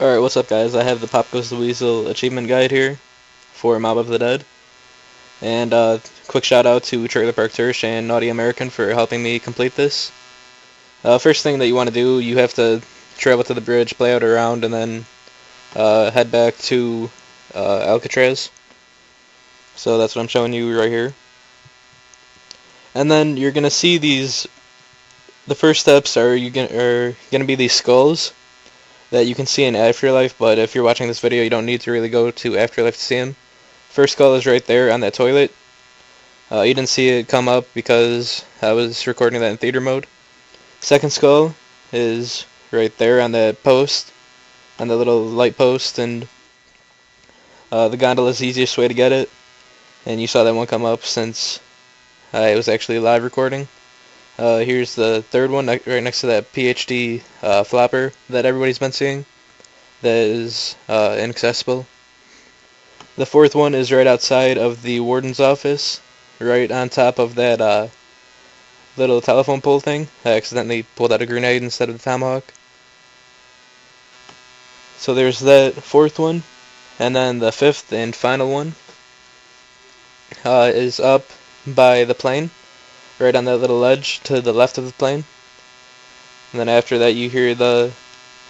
Alright, what's up guys? I have the Pop Goes the Weasel achievement guide here for Mob of the Dead. And quick shout out to Trailer Park Tersh and Naughty American for helping me complete this. First thing that you want to do, you have to travel to the bridge, play out around, and then head back to Alcatraz. So that's what I'm showing you right here. And then you're going to see these, the first steps are going to be these skulls that you can see in Afterlife, but if you're watching this video, you don't need to really go to Afterlife to see them. First skull is right there on that toilet. You didn't see it come up because I was recording that in theater mode. Second skull is right there on that post, on the little light post, and the gondola is the easiest way to get it. And you saw that one come up since I was actually live recording. Here's the third one, right next to that PhD flopper that everybody's been seeing that is inaccessible. The fourth one is right outside of the warden's office, right on top of that little telephone pole thing. I accidentally pulled out a grenade instead of the tomahawk. So there's that fourth one, and then the fifth and final one is up by the plane, right on that little ledge to the left of the plane. And then after that you hear the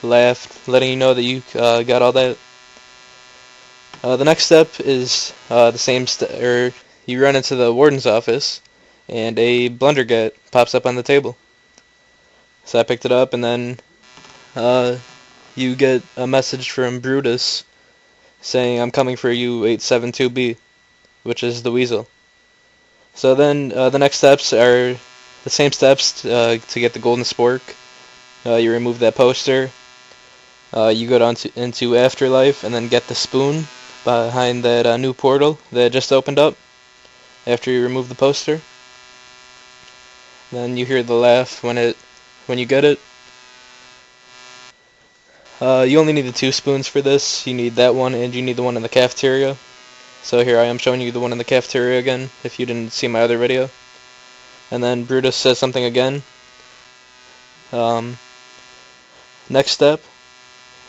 laugh letting you know that you got all that. The next step is the same you run into the warden's office and a blundergat pops up on the table. So I picked it up, and then you get a message from Brutus saying, "I'm coming for you, 872B," which is the Weasel. So then the next steps are the same steps to get the golden spork. You remove that poster, you go down into Afterlife, and then get the spoon behind that new portal that just opened up after you remove the poster. Then you hear the laugh when you get it. You only need the 2 spoons for this. You need that one, and you need the one in the cafeteria. So here I am showing you the one in the cafeteria again, if you didn't see my other video. And then Brutus says something again. Next step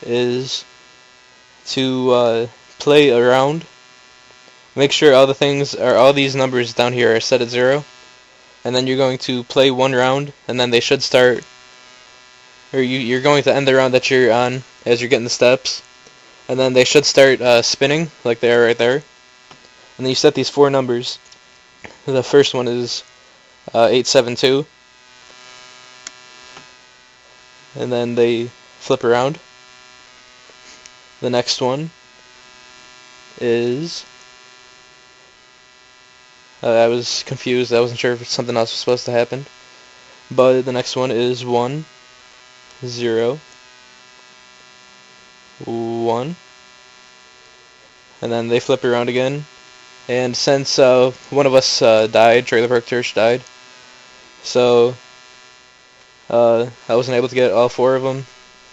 is to play around. Make sure all these numbers down here are set at 0. And then you're going to play 1 round, and then they should start, or you're going to end the round that you're on as you're getting the steps. And then they should start spinning, like they are right there. And then you set these 4 numbers. The first one is 872. And then they flip around. The next one is... I was confused. I wasn't sure if something else was supposed to happen. But the next one is 1, 0, 1. And then they flip around again. And since one of us died, Trailer Park Tersh died, so I wasn't able to get all 4 of them.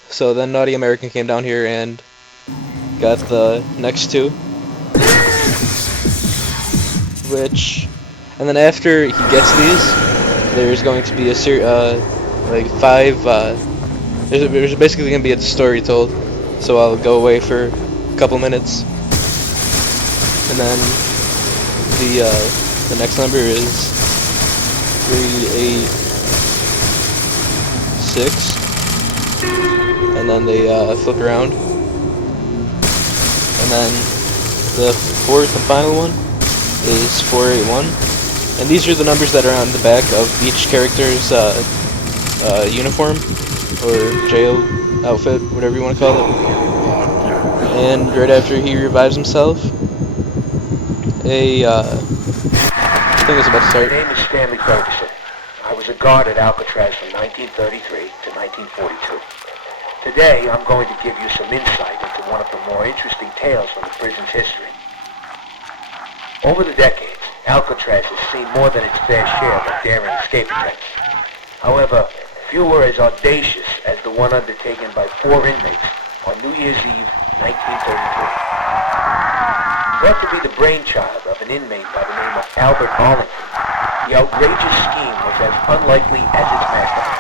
So then Naughty American came down here and got the next 2. And then after he gets these, there's going to be a like 5. There's basically going to be a story told. So I'll go away for a couple minutes, and then the next number is 386, and then they flip around, and then the 4th and final one is 481, and these are the numbers that are on the back of each character's uniform or jail outfit, whatever you want to call it. And right after he revives himself, a thing is about to start. My name is Stanley Ferguson. I was a guard at Alcatraz from 1933 to 1942. Today, I'm going to give you some insight into one of the more interesting tales from the prison's history. Over the decades, Alcatraz has seen more than its fair share of daring escape attempts. However, few were as audacious as the one undertaken by 4 inmates on New Year's Eve, 1933. Thought to be the brainchild of an inmate by the name of Albert Arlington, the outrageous scheme was as unlikely as its mastermind.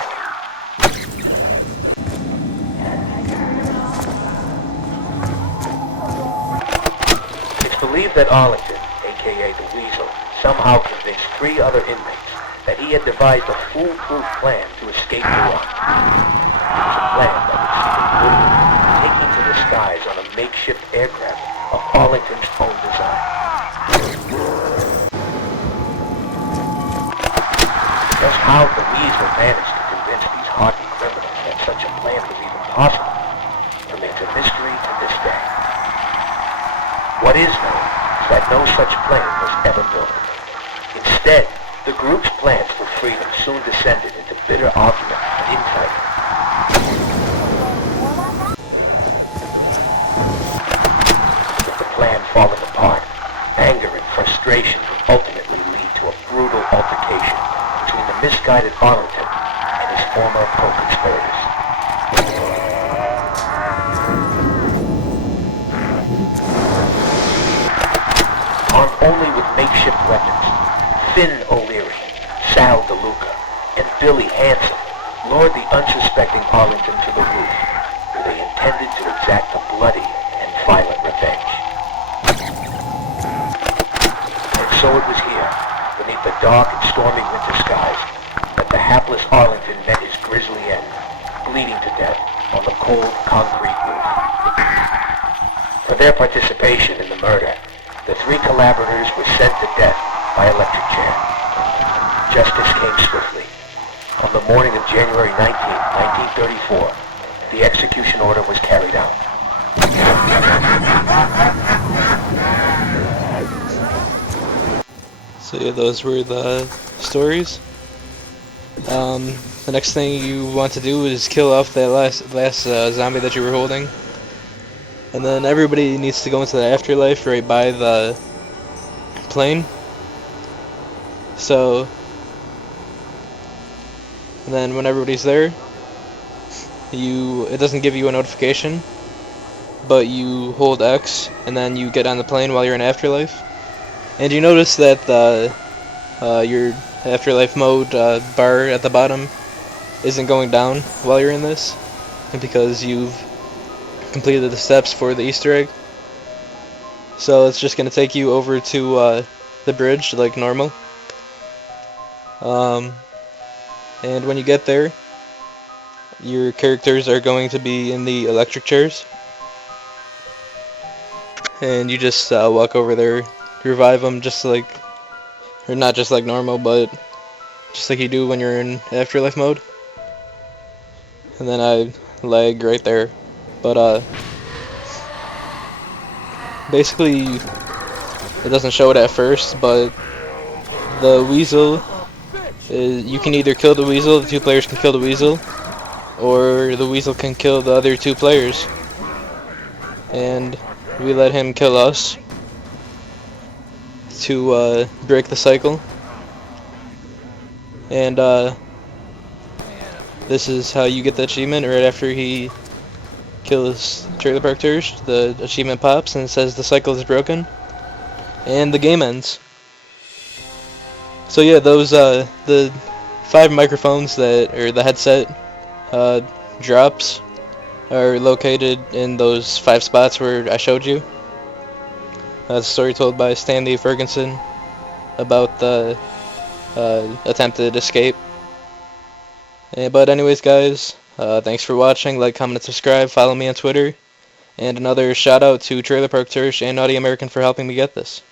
believe that Arlington, a.k.a. the Weasel, somehow convinced 3 other inmates that he had devised a foolproof plan to escape Iran. It was a plan that would see him literally taking to the skies on a makeshift aircraft of Arlington's own design. Just how the Weasel managed to convince these hardened criminals that such a plan was even possible remains a mystery to this day. What is known is that no such plane was ever built. Instead, the group's plans for freedom soon descended into bitter argument and infighting. With the plan falling apart, anger and frustration would ultimately lead to a brutal altercation between the misguided Arlington and his former co-conspirators. Armed only with makeshift weapons, Finn O'Leary, Sal DeLuca, and Billy Hansen lured the unsuspecting Arlington to the roof, where they intended to exact a bloody and violent revenge. And so it was here, beneath the dark and stormy winter skies, that the hapless Arlington met his grisly end, bleeding to death on the cold concrete roof. For their participation in the murder, the 3 collaborators were sent to death by electric chair. Justice came swiftly. On the morning of January 19, 1934, the execution order was carried out. So yeah, those were the stories. The next thing you want to do is kill off that last zombie that you were holding. And then everybody needs to go into the afterlife right by the plane. So, and then when everybody's there, it doesn't give you a notification, but you hold X, and then you get on the plane while you're in afterlife. And you notice that your afterlife mode bar at the bottom isn't going down while you're in this, because you've completed the steps for the Easter egg. So it's just going to take you over to the bridge like normal. And when you get there, your characters are going to be in the electric chairs. And you just walk over there, revive them just like, or not just like normal, but just like you do when you're in afterlife mode. And then I lag right there. But basically it doesn't show it at first, but the Weasel you can either kill the Weasel, the 2 players can kill the Weasel, or the Weasel can kill the other 2 players. And we let him kill us to break the cycle. And this is how you get the achievement. Right after he kills Trailer Park Tourist, the achievement pops and it says the cycle is broken, and the game ends. So yeah, those the 5 microphones that, or the headset drops, are located in those 5 spots where I showed you. That's a story told by Stanley Ferguson about the attempted escape. But anyways, guys, thanks for watching. Like, comment, and subscribe. Follow me on Twitter. And another shout out to Trailer Park Tourist and Naughty American for helping me get this.